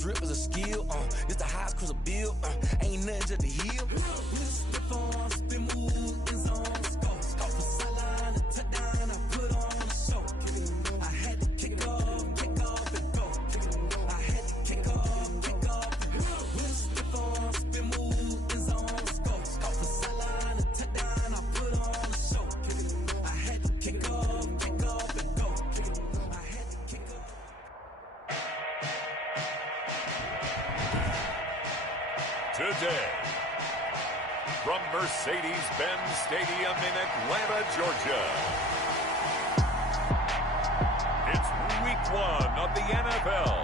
Drip is a skill, it's the highest cause a bill, ain't nothing just to heal. Slip on, spin move, in zone, scope for sideline, a touchdown, I put on a show. I had to kick off, and go. I had to kick off, and go. Slip on, spin move, in zone, scope for sideline, a touchdown, I put on a show. I had to kick off, and go. I had to kick off. Today, from Mercedes-Benz Stadium in Atlanta, Georgia, it's Week 1 of the NFL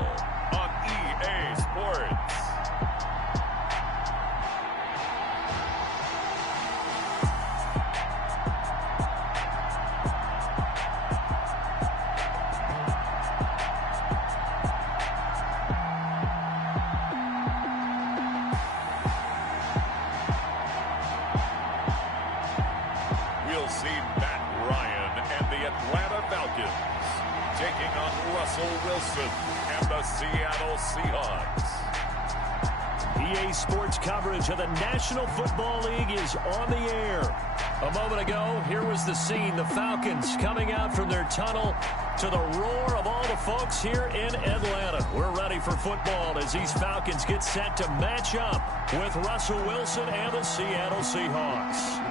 on EA Sports. We'll see Matt Ryan and the Atlanta Falcons taking on Russell Wilson and the Seattle Seahawks. EA Sports coverage of the National Football League is on the air. A moment ago, here was the scene. The Falcons coming out from their tunnel to the roar of all the folks here in Atlanta. We're ready for football as these Falcons get set to match up with Russell Wilson and the Seattle Seahawks.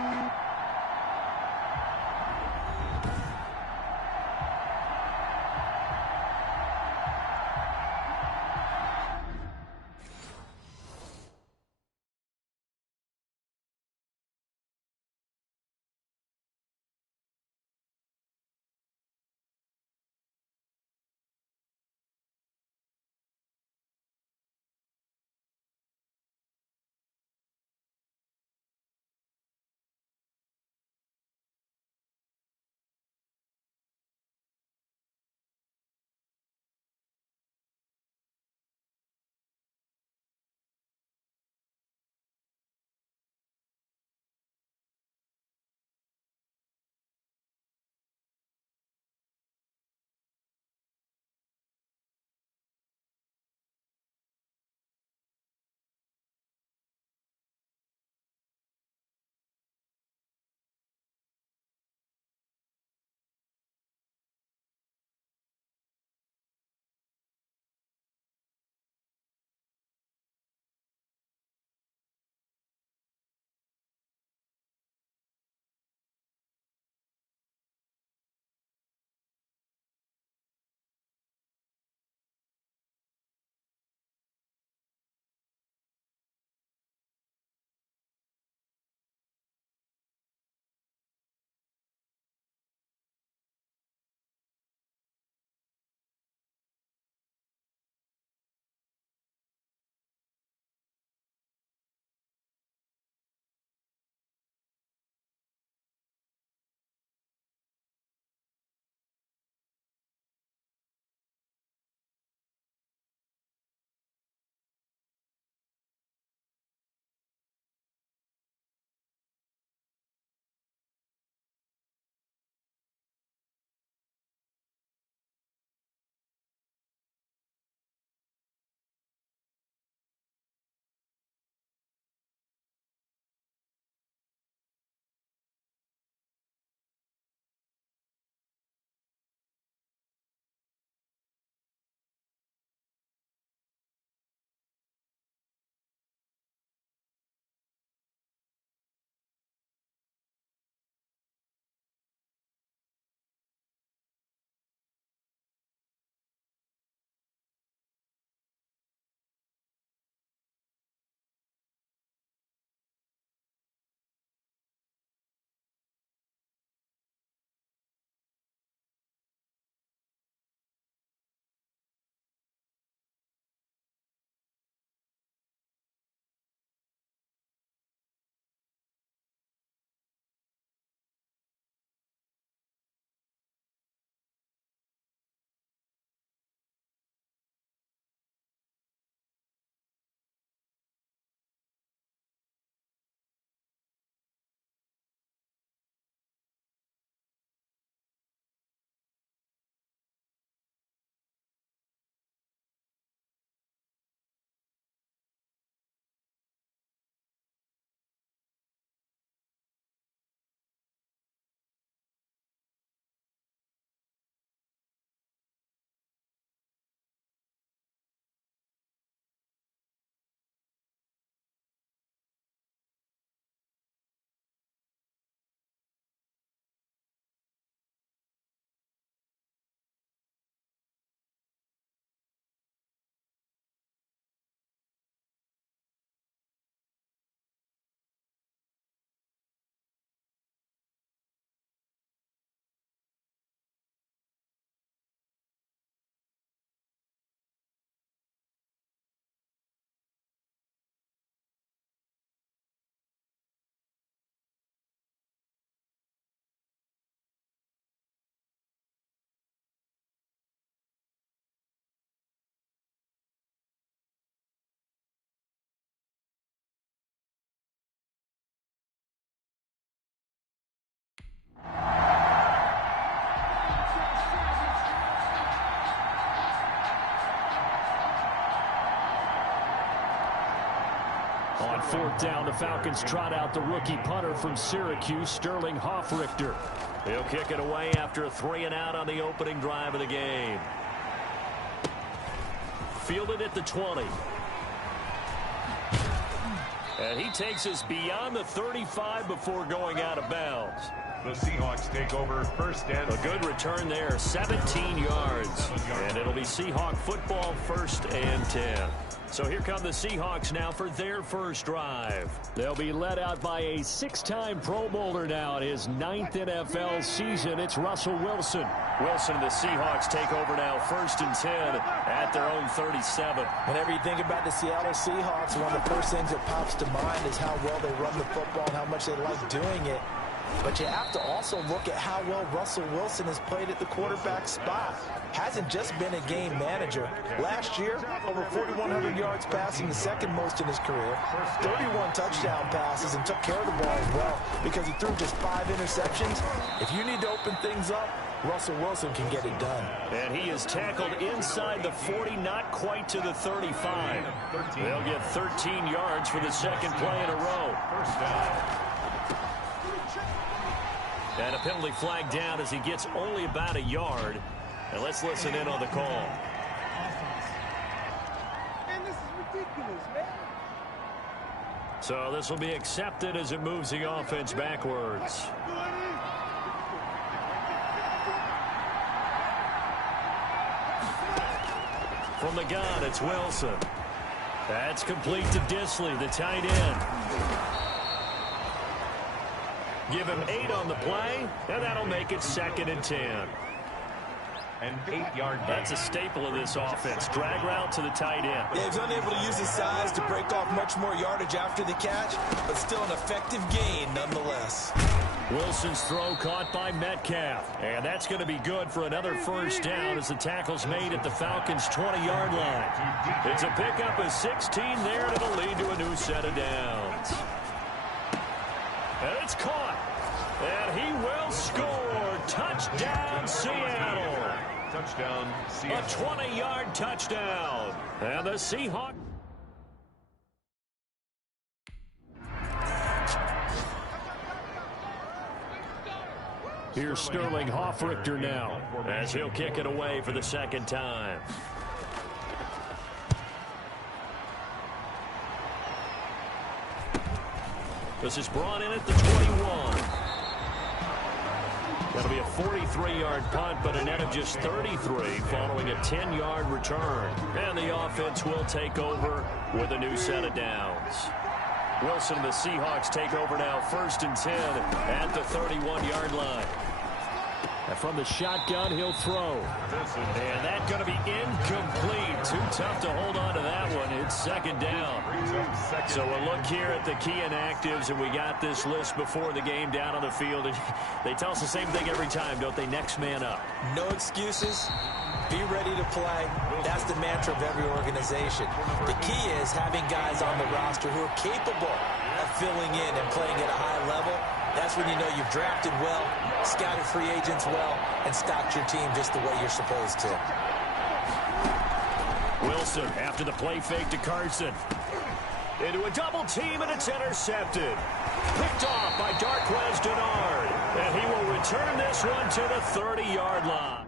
On fourth down, the Falcons trot out the rookie punter from Syracuse, Sterling Hoffrichter. He'll kick it away after a 3-and-out on the opening drive of the game. Fielded at the 20. And he takes us beyond the 35 before going out of bounds. The Seahawks take over first and a good return there, 17 yards. And it'll be Seahawk football, first and 10. So here come the Seahawks now for their first drive. They'll be led out by a 6-time Pro Bowler now in his 9th NFL season. It's Russell Wilson. Wilson and the Seahawks take over now, first and 10 at their own 37. Whenever you think about the Seattle Seahawks, one of the first things that pops to mind is how well they run the football and how much they like doing it. But you have to also look at how well Russell Wilson has played at the quarterback spot. Hasn't just been a game manager. Last year, over 4,100 yards passing, the second most in his career. 31 touchdown passes, and took care of the ball as well because he threw just 5 interceptions. If you need to open things up, Russell Wilson can get it done. And he is tackled inside the 40, not quite to the 35. They'll get 13 yards for the second play in a row. first down. And a penalty flag down as he gets only about a yard. And let's listen in on the call. Man, this is ridiculous, man. So this will be accepted as it moves the offense backwards. From the gun, it's Wilson. That's complete to Disley, the tight end. Give him 8 on the play, and that'll make it 2nd and 10. An 8-yard gain. That's a staple of this offense. Drag route to the tight end. Yeah, he's unable to use his size to break off much more yardage after the catch, but still an effective gain nonetheless. Wilson's throw caught by Metcalf. And that's going to be good for another first down as the tackle's made at the Falcons' 20-yard line. It's a pickup of 16 there, and it'll lead to a new set of downs. And it's caught. And he will score. Touchdown, Seattle. Touchdown, Seattle. A 20-yard touchdown. And the Seahawks. Here's Sterling Hoffrichter now as he'll kick it away for the second time. This is brought in at the 21. That'll be a 43-yard punt, but a net of just 33 following a 10-yard return. And the offense will take over with a new set of downs. Wilson and the Seahawks take over now, first and 10 at the 31-yard line. And from the shotgun, he'll throw. And that's going to be incomplete. Too tough to hold on to that one. It's second down. So we'll look here at the key inactives, and we got this list before the game down on the field. And they tell us the same thing every time, don't they? Next man up. No excuses. Be ready to play. That's the mantra of every organization. The key is having guys on the roster who are capable of filling in and playing at a high level. That's when you know you've drafted well, scouted free agents well, and stocked your team just the way you're supposed to. Wilson after the play fake to Carson. Into a double team, and it's intercepted. Picked off by Darquez Denard. And he will return this one to the 30-yard line.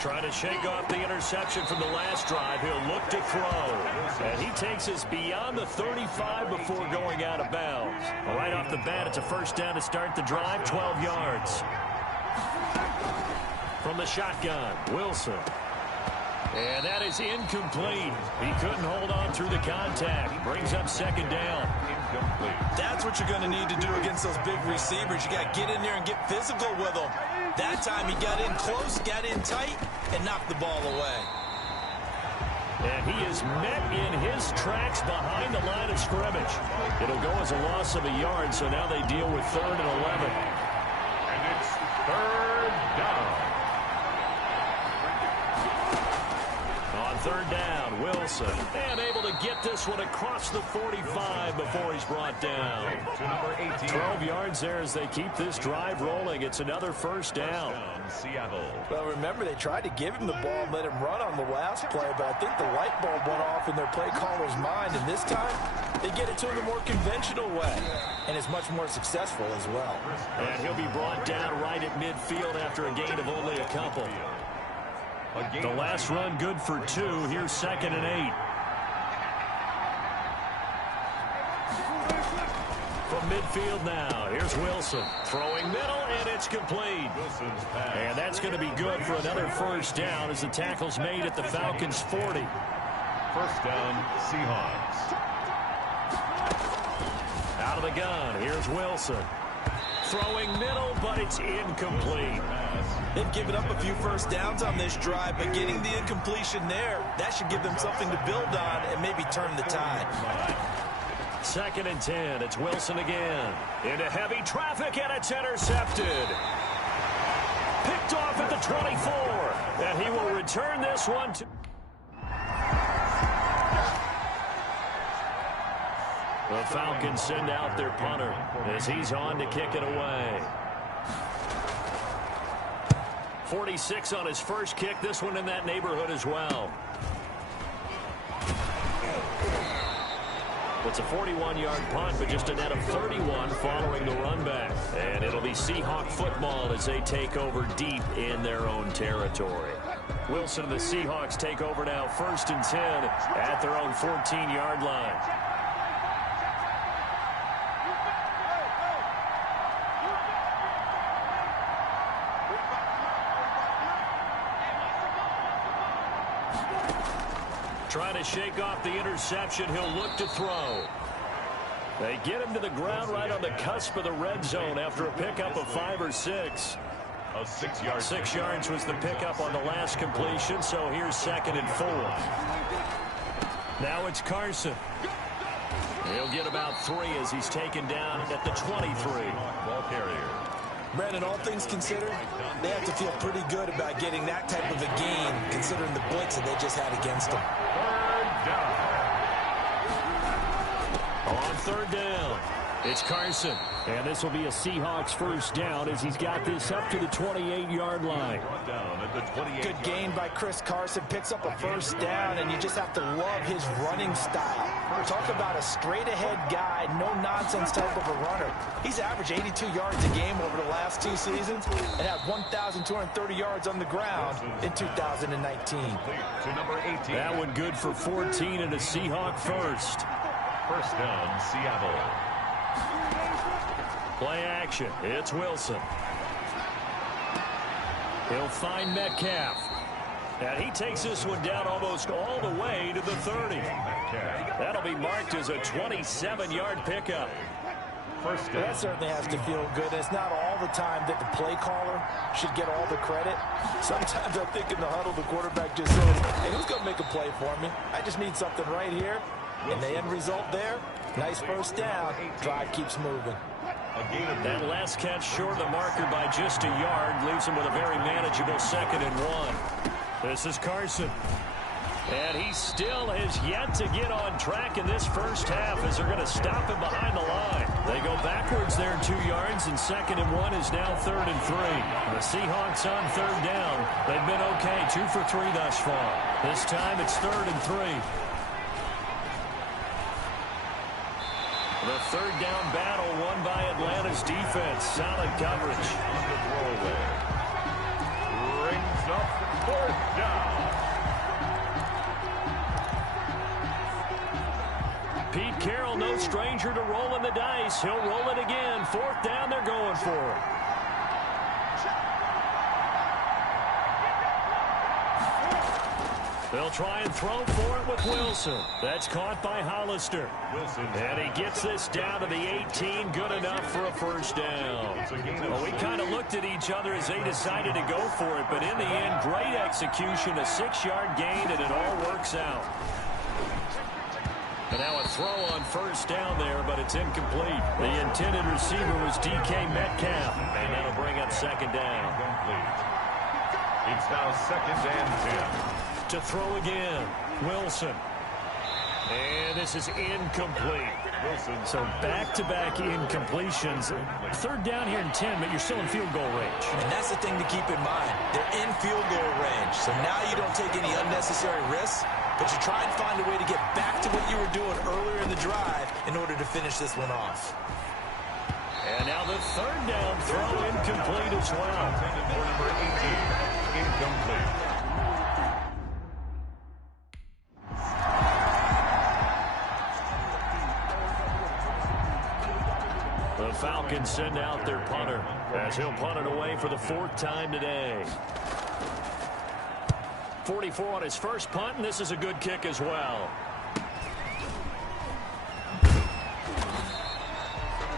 Trying to shake off the interception from the last drive. He'll look to throw. And he takes us beyond the 35 before going out of bounds. Right off the bat, it's a first down to start the drive, 12 yards. From the shotgun, Wilson. And that is incomplete. He couldn't hold on through the contact. Brings up second down. Incomplete. That's what you're going to need to do against those big receivers. You got to get in there and get physical with them. That time he got in close, got in tight, and knocked the ball away. And he is met in his tracks behind the line of scrimmage. It'll go as a loss of a yard, so now they deal with 3rd and 11. And it's 3rd down. On third down, Wilson. And able to get this one across the 45 before he's brought down. 12 yards there as they keep this drive rolling. It's another first down. Seattle. Well, remember, they tried to give him the ball and let him run on the last play, but I think the light bulb went off in their play caller's mind, and this time they get it to him the more conventional way, and it's much more successful as well. And he'll be brought down right at midfield after a gain of only a couple. The last run good for 2. Here's 2nd and 8. From midfield now, here's Wilson. Throwing middle, and it's complete. And that's going to be good for another first down as the tackle's made at the Falcons' 40. First down, Seahawks. Out of the gun, here's Wilson. Throwing middle, but it's incomplete. They've given up a few first downs on this drive, but getting the incompletion there, that should give them something to build on and maybe turn the tide. 2nd and 10. It's Wilson again. Into heavy traffic, and it's intercepted. Picked off at the 24. And he will return this one to... The Falcons send out their punter as he's on to kick it away. 46 on his first kick. This one in that neighborhood as well. It's a 41-yard punt, but just a net of 31 following the run back. And it'll be Seahawk football as they take over deep in their own territory. Wilson and the Seahawks take over now 1st and 10 at their own 14-yard line. Trying to shake off the interception. He'll look to throw. They get him to the ground right on the cusp of the red zone after a pickup of 5 or 6. A 6-yard. 6 yards was the pickup on the last completion, so here's 2nd and 4. Now it's Carson. He'll get about 3 as he's taken down at the 23. Ball carrier. Brandon, all things considered, they have to feel pretty good about getting that type of a gain, considering the blitz that they just had against them. On 3rd down, it's Carson. And this will be a Seahawks first down as he's got this up to the 28-yard line. Good gain by Chris Carson. Picks up a first down, and you just have to love his running style. Talk about a straight-ahead guy, no-nonsense type of a runner. He's averaged 82 yards a game over the last 2 seasons and had 1,230 yards on the ground in 2019. To number 18. That one good for 14 and a Seahawk first. First down, Seattle. Play action. It's Wilson. He'll find Metcalf. And he takes this one down almost all the way to the 30. That'll be marked as a 27-yard pickup. First down. That certainly has to feel good. It's not all the time that the play caller should get all the credit. Sometimes I think in the huddle, the quarterback just says, hey, who's going to make a play for me? I just need something right here. And the end result there, nice first down. Drive keeps moving. That last catch short of the marker by just a yard leaves him with a very manageable 2nd and 1. This is Carson. And he still has yet to get on track in this first half as they're going to stop him behind the line. They go backwards there 2 yards, and 2nd and 1 is now 3rd and 3. The Seahawks on 3rd down. They've been okay, 2 for 3 thus far. This time it's 3rd and 3. The 3rd down battle won by Atlanta's defense. Solid coverage. Rings up 4th down. Pete Carroll, no stranger to rolling the dice. He'll roll it again. 4th down, they're going for it. They'll try and throw for it with Wilson. That's caught by Hollister. And he gets this down to the 18. Good enough for a first down. Well, we kind of looked at each other as they decided to go for it. But in the end, great execution, a 6-yard gain, and it all works out. And now a throw on first down there, but it's incomplete. The intended receiver was DK Metcalf. And that'll bring up 2nd down. It's now 2nd and 10. To throw again. Wilson. And this is incomplete. So back-to-back incompletions. Third down here in 10, but you're still in field goal range. And that's the thing to keep in mind. They're in field goal range. So now you don't take any unnecessary risks, but you try and find a way to get back to what you were doing earlier in the drive in order to finish this one off. And now the third down throw incomplete as well. Number 18, incomplete. The Falcons send out their punter as he'll punt it away for the fourth time today. 44 on his first punt, and this is a good kick as well.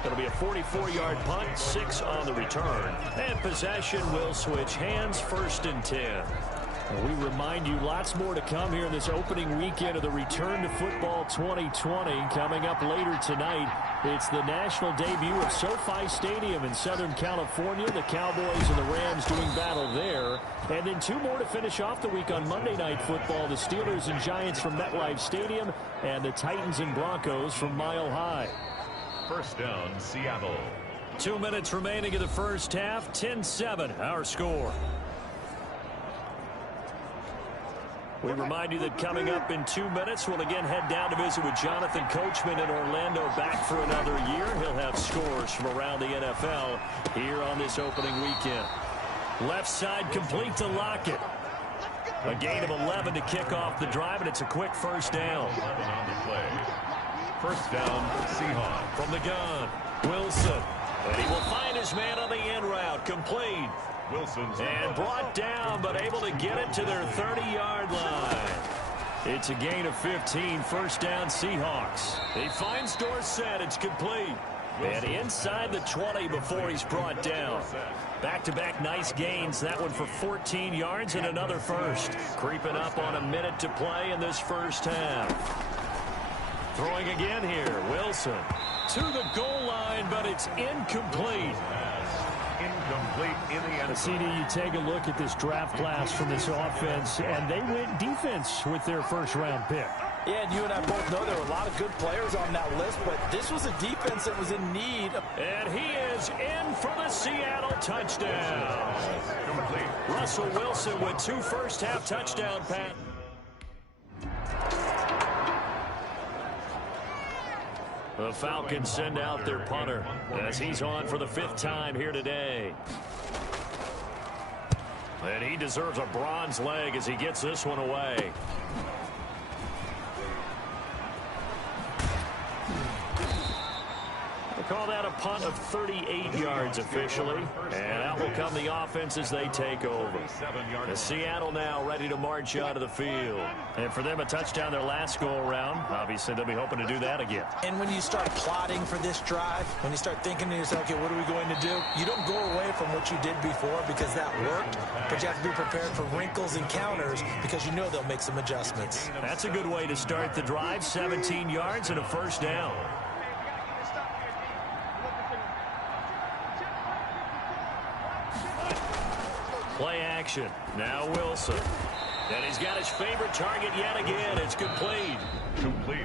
It'll be a 44-yard punt, 6 on the return. And possession will switch hands, 1st and 10. We remind you lots more to come here in this opening weekend of the Return to Football 2020. Coming up later tonight, it's the national debut of SoFi Stadium in Southern California. The Cowboys and the Rams doing battle there. And then 2 more to finish off the week on Monday Night Football. The Steelers and Giants from MetLife Stadium and the Titans and Broncos from Mile High. First down, Seattle. 2 minutes remaining in the first half. 10-7, our score. We remind you that coming up in 2 minutes, we'll again head down to visit with Jonathan Coachman in Orlando, back for another year. He'll have scores from around the NFL here on this opening weekend. Left side complete to Lockett. A gain of 11 to kick off the drive, and it's a quick first down. 11 on the play. First down, Seahawks. From the gun, Wilson. And he will find his man on the end route. Complete. Wilson's and brought down, but able to get it to their 30-yard line. It's a gain of 15, first down Seahawks. He finds Dorsett, it's complete. And inside the 20 before he's brought down. Back-to-back nice gains, that one for 14 yards and another first. Creeping up on a minute to play in this first half. Throwing again here, Wilson. To the goal line, but it's incomplete. Incomplete in the end. CD, you take a look at this draft class from this offense, and they went defense with their first-round pick. Yeah, and you and I both know there were a lot of good players on that list, but this was a defense that was in need. And he is in for the Seattle touchdown. Complete. Russell Wilson with 2 first-half touchdown passes. The Falcons send out their punter as he's on for the 5th time here today. And he deserves a bronze leg as he gets this one away. We'll call that a punt of 38 yards officially. And out will come the offense as they take over. The Seattle now ready to march out of the field. And for them, a touchdown their last go-around. Obviously, they'll be hoping to do that again. And when you start plotting for this drive, when you start thinking to yourself, okay, what are we going to do? You don't go away from what you did before because that worked, but you have to be prepared for wrinkles and counters because you know they'll make some adjustments. That's a good way to start the drive. 17 yards and a first down. Play action. Now Wilson. And he's got his favorite target yet again. It's complete.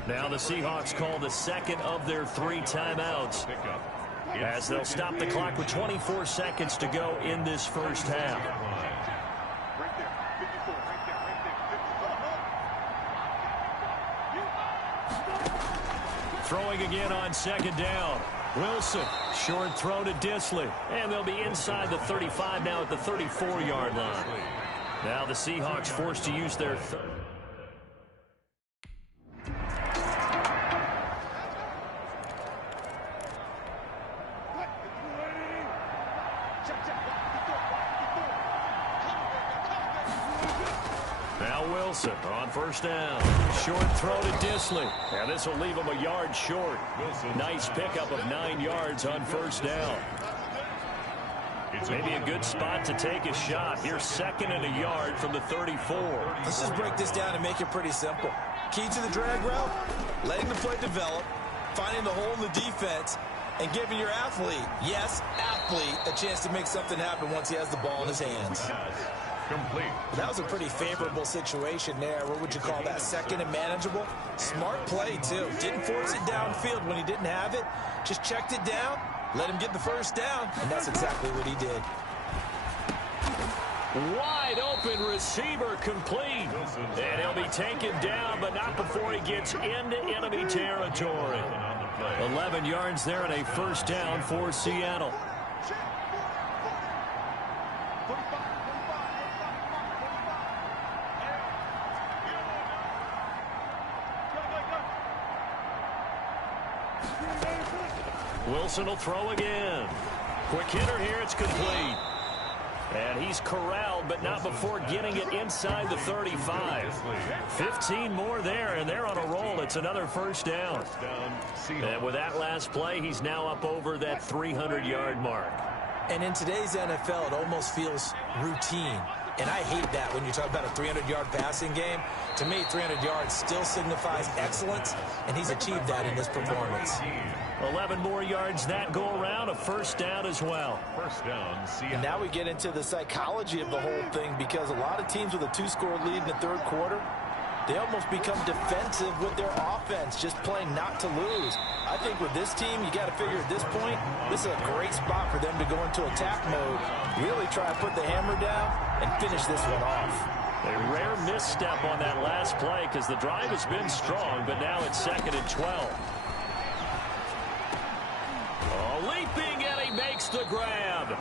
Now the Seahawks call the second of their 3 timeouts as they'll stop the clock with 24 seconds to go in this first half. Throwing again on 2nd down. Wilson, short throw to Disley. And they'll be inside the 35 now at the 34-yard line. Now the Seahawks forced to use their Wilson on 1st down. Short throw to Disley. And this will leave him a yard short. Nice pickup of 9 yards on 1st down. Maybe a good spot to take a shot. Here's 2nd and a yard from the 34. Let's just break this down and make it pretty simple. Key to the drag route, letting the play develop, finding the hole in the defense, and giving your athlete, yes, athlete, a chance to make something happen once he has the ball in his hands. complete. That was a pretty favorable situation there. What would you call that? Second and manageable? Smart play, too. Didn't force it downfield when he didn't have it. Just checked it down, let him get the first down, and that's exactly what he did. Wide open receiver complete. And he'll be taken down, but not before he gets into enemy territory. 11 yards there and a first down for Seattle. Wilson will throw again. Quick hitter here, it's complete. And he's corralled, but not before getting it inside the 35. 15 more there, and they're on a roll. It's another first down. And with that last play, he's now up over that 300-yard mark. And in today's NFL, it almost feels routine. And I hate that when you talk about a 300-yard passing game. To me, 300 yards still signifies excellence, and he's achieved that in this performance. 11 more yards that go around, a first down as well. First down, And now we get into the psychology of the whole thing, because a lot of teams with a 2-score lead in the third quarter, they almost become defensive with their offense, just playing not to lose. I think with this team, you got to figure at this point, this is a great spot for them to go into attack mode, really try to put the hammer down and finish this one off. A rare misstep on that last play because the drive has been strong, but now it's 2nd and 12. Oh, leaping, and he makes the grab.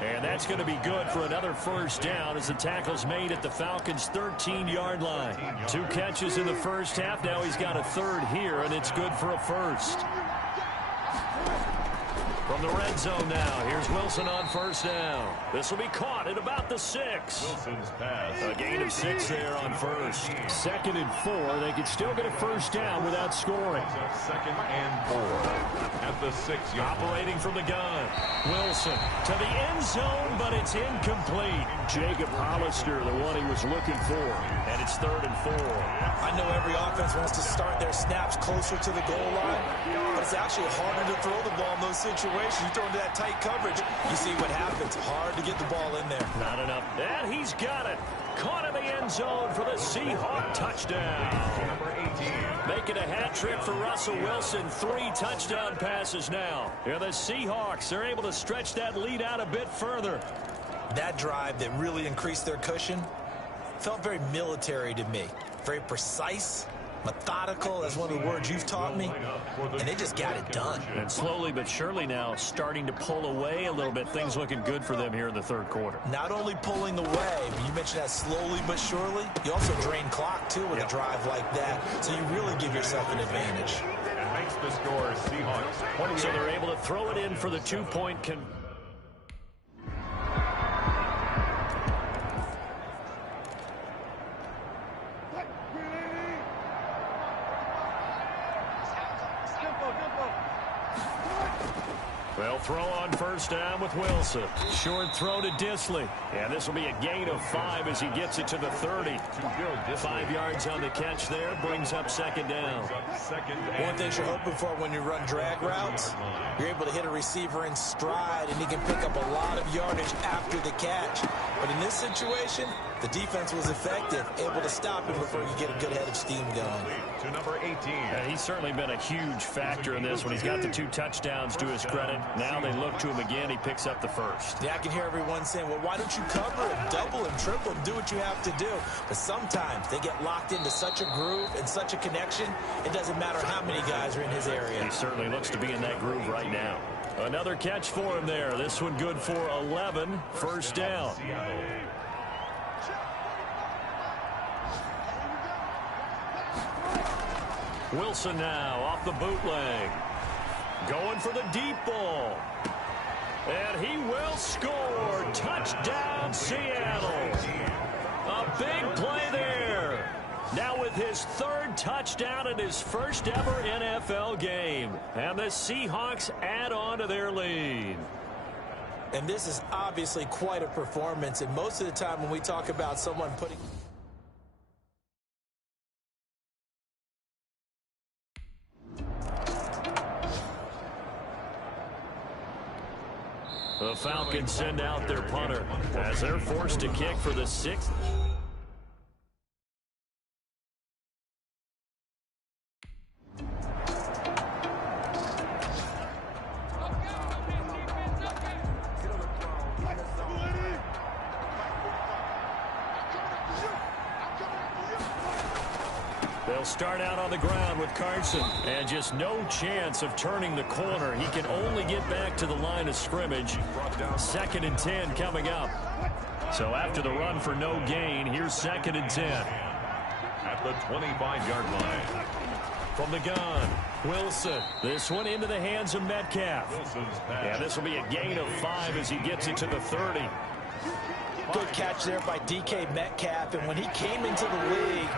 And that's going to be good for another first down as the tackle's made at the Falcons' 13-yard line. 2 catches in the first half. Now he's got a third here, and it's good for a first. From the red zone now, here's Wilson on first down. This will be caught at about the 6. Wilson's pass. A gain of 6 there on first. 2nd and 4. They could still get a first down without scoring. 2nd and 4 at the 6-yard. Operating from the gun. Wilson to the end zone, but it's incomplete. Jacob Hollister, the one he was looking for. And it's 3rd and 4. I know every offense wants to start their snaps closer to the goal line, but it's actually harder to throw the ball in those situations. You throw into that tight coverage, you see what happens. Hard to get the ball in there. Not enough. And he's got it. Caught in the end zone for the Seahawk touchdown. Number 18. Making a hat trick for Russell Wilson. 3 touchdown passes now. And the Seahawks are able to stretch that lead out a bit further. That drive that really increased their cushion felt very military to me. Very precise, methodical, that's one of the words you've taught me, and they just got it done. And slowly but surely now starting to pull away a little bit. Things looking good for them here in the third quarter. Not only pulling away, but you mentioned that slowly but surely, you also drain clock too with a drive like that, so you really give yourself an advantage. And makes the score Seahawks 28. So they're able to throw it in for the 2-point They'll throw on first down with Wilson. Short throw to Disley. And this will be a gain of 5 as he gets it to the 30. 5 yards on the catch there. Brings up 2nd down. One thing you're hoping for when you run drag routes, you're able to hit a receiver in stride, and he can pick up a lot of yardage after the catch. But in this situation, the defense was effective, able to stop him before you get a good head of steam going. To number 18. He's certainly been a huge factor in this when he's got the 2 touchdowns to his credit. Now they look to him again. He picks up the first. Yeah, I can hear everyone saying, well, why don't you cover him, double him, triple him, do what you have to do. But sometimes they get locked into such a groove and such a connection, it doesn't matter how many guys are in his area. He certainly looks to be in that groove right now. Another catch for him there. This one good for 11. First down. Wilson now off the bootleg. Going for the deep ball. And he will score. Touchdown, Seattle. A big play there. Now with his 3rd touchdown in his first ever NFL game. And the Seahawks add on to their lead. And this is obviously quite a performance. And most of the time when we talk about someone putting... The Falcons send out their punter as they're forced to kick for the 6th. They'll start out on the ground with Carson, and just no chance of turning the corner. He can only get back to the line of scrimmage. 2nd and 10 coming up. So after the run for no gain, here's 2nd and 10. At the 25-yard line. From the gun, Wilson. This one into the hands of Metcalf. Yeah, this will be a gain of 5 as he gets it to the 30. Good catch there by DK Metcalf, and when he came into the league,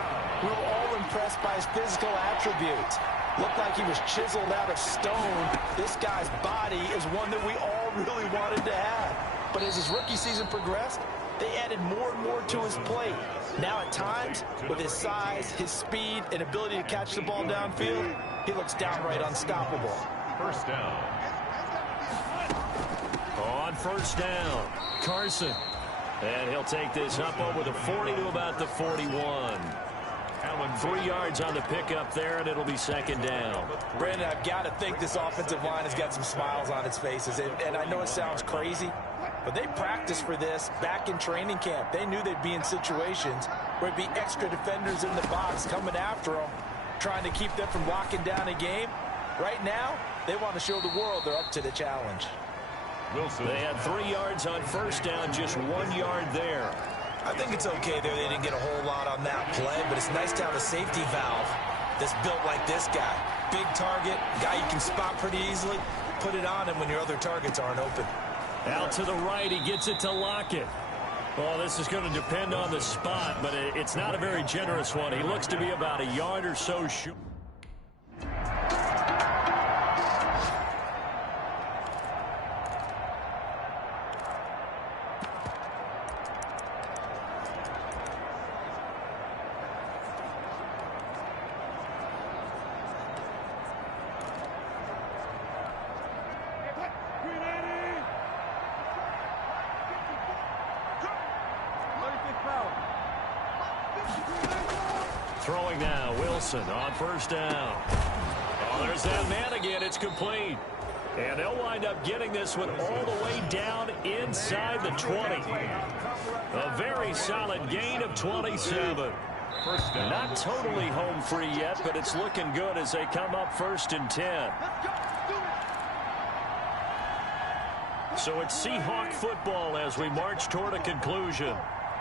we were all impressed by his physical attributes. Looked like he was chiseled out of stone. This guy's body is one that we all really wanted to have. But as his rookie season progressed, they added more and more to his plate. Now at times, with his size, his speed, and ability to catch the ball downfield, he looks downright unstoppable. First down. On first down, Carson. And he'll take this up over the 40 to about the 41. 3 yards on the pickup there, and it'll be 2nd down. Brandon, I've got to think this offensive line has got some smiles on its faces. And I know it sounds crazy, but they practiced for this back in training camp. They knew they'd be in situations where it'd be extra defenders in the box coming after them, trying to keep them from locking down a game. Right now, they want to show the world they're up to the challenge. Wilson. They had 3 yards on first down, just 1 yard there. I think it's okay there. They didn't get a whole lot on that play, but it's nice to have a safety valve that's built like this guy. Big target, guy you can spot pretty easily. Put it on him when your other targets aren't open. Out to the right, he gets it to Lockett. Well, this is going to depend on the spot, but it's not a very generous one. He looks to be about a yard or so short. Throwing now, Wilson on first down. Oh, there's that man again. It's complete. And they'll wind up getting this one all the way down inside the 20. A very solid gain of 27. First down. Not totally home free yet, but it's looking good as they come up 1st and 10. So it's Seahawk football as we march toward a conclusion.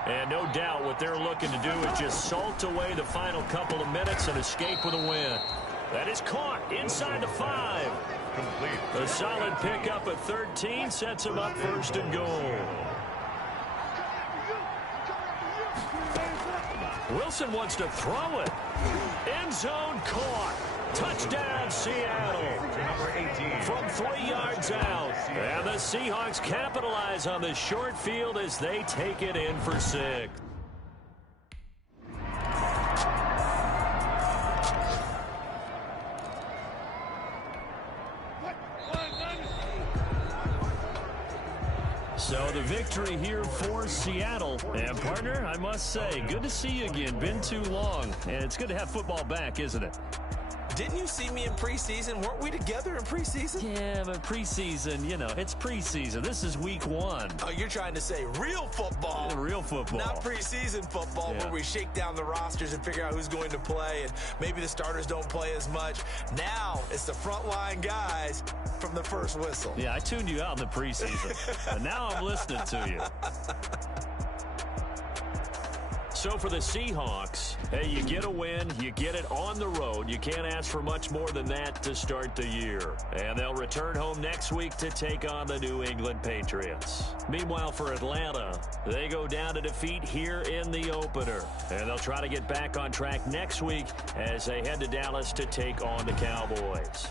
And no doubt what they're looking to do is just salt away the final couple of minutes and escape with a win. That is caught inside the 5. Complete. A solid pickup at 13 sets him up 1st and goal. Wilson wants to throw it. End zone caught. Touchdown, Seattle. Number 18. From 3 yards out. And the Seahawks capitalize on this short field as they take it in for 6. So the victory here for Seattle. And partner, I must say, good to see you again. Been too long. And it's good to have football back, isn't it? Didn't you see me in preseason? Weren't we together in preseason? Yeah, but preseason, you know, it's preseason. This is week 1. Oh, you're trying to say real football. Yeah, real football. Not preseason football where we shake down the rosters and figure out who's going to play, and maybe the starters don't play as much. Now it's the frontline guys from the first whistle. Yeah, I tuned you out in the preseason, but now I'm listening to you. So for the Seahawks, hey, you get a win, you get it on the road. You can't ask for much more than that to start the year. And they'll return home next week to take on the New England Patriots. Meanwhile, for Atlanta, they go down to defeat here in the opener. And they'll try to get back on track next week as they head to Dallas to take on the Cowboys.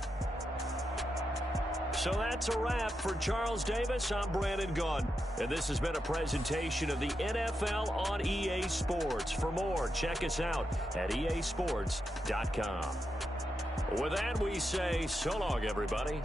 So that's a wrap for Charles Davis. I'm Brandon Gunn, and this has been a presentation of the NFL on EA Sports. For more, check us out at easports.com. With that, we say so long, everybody.